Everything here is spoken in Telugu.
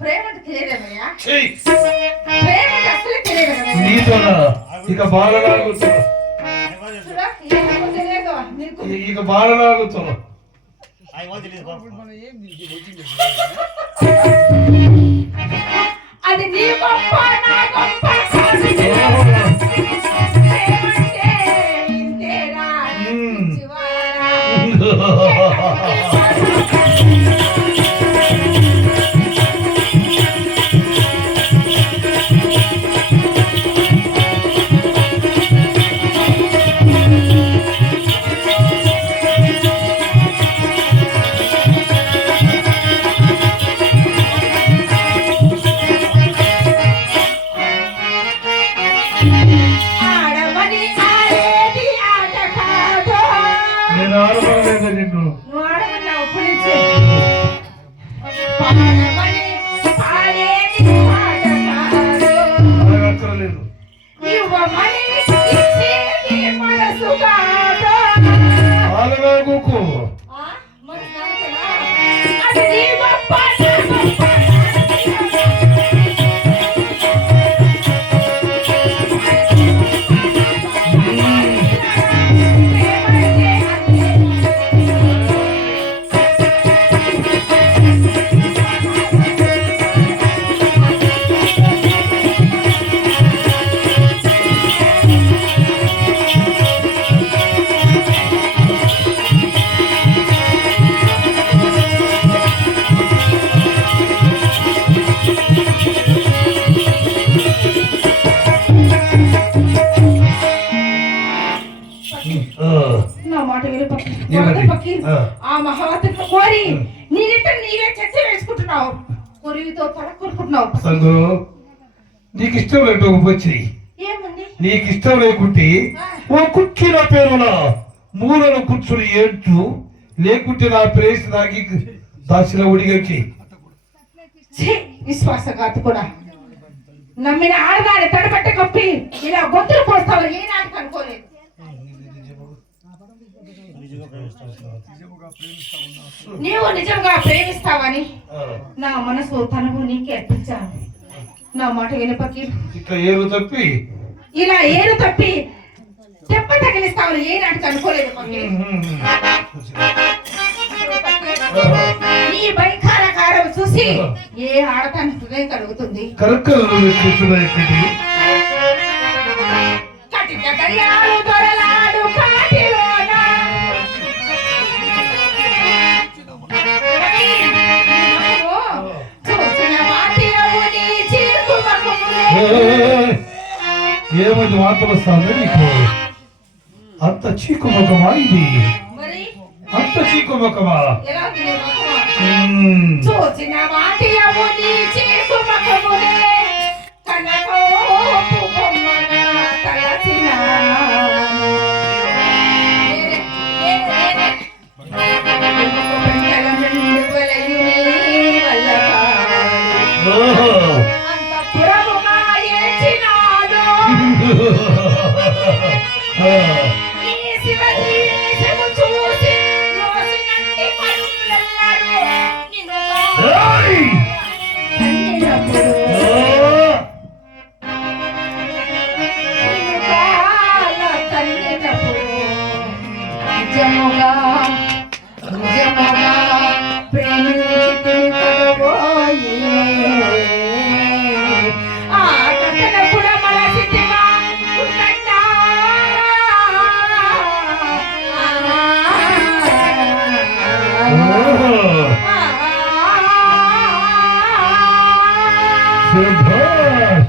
ప్రేమ అంటే తెలియదేమయ్యా, ప్రేమ అంటే అసలే తెలియదు. నీతోనా ఇక బాలలాగుతా, ఇక బాలలాగుతా. అది నీ గొప్ప నా గొప్ప ఆ మహావతిని కోరి నీతో నీవే చర్చ వేసుకుంటున్నావు, కొరివితో తలకొరుకుంటున్నావు. సంగు నీకు ఇష్టం లేకపోతే నీకు ఇష్టం లేకుంటే ఓ కుర్చీ నా పేరున మూలను కూర్చుని ఏడ్చు, లేకుంటే నా ప్రేసి నాకి దాచిన ఉడిగకి. విశ్వాసఘాతు కూడా నమ్మిన ఆడదాన్ని తడబట్ట కప్పి ఇలా గొంతులు పోస్తావు ఏ నాటికి అనుకోలేదు. నీవు నిజంగా ప్రేమిస్తావని నా మనసు తనకు నీకే అర్పించాను. నా మాట వినపకి ఇలా ఏరు తప్పి చెప్ప తగిలిస్తావని ఏ నాటికి అనుకోలేదు. నీ బైకారకారం చూసి ఏ ఆడతాను హృదయం కలుగుతుంది. ఏమైంది వార్తలు వస్తాను నీకు? అంత చీకు ముఖమా ఇది? అంత చీకు ముఖమా? చూసిన వాటి అవుని చీకు ముఖమునే కనకోపు బొమ్మన తలసిన Goodbye.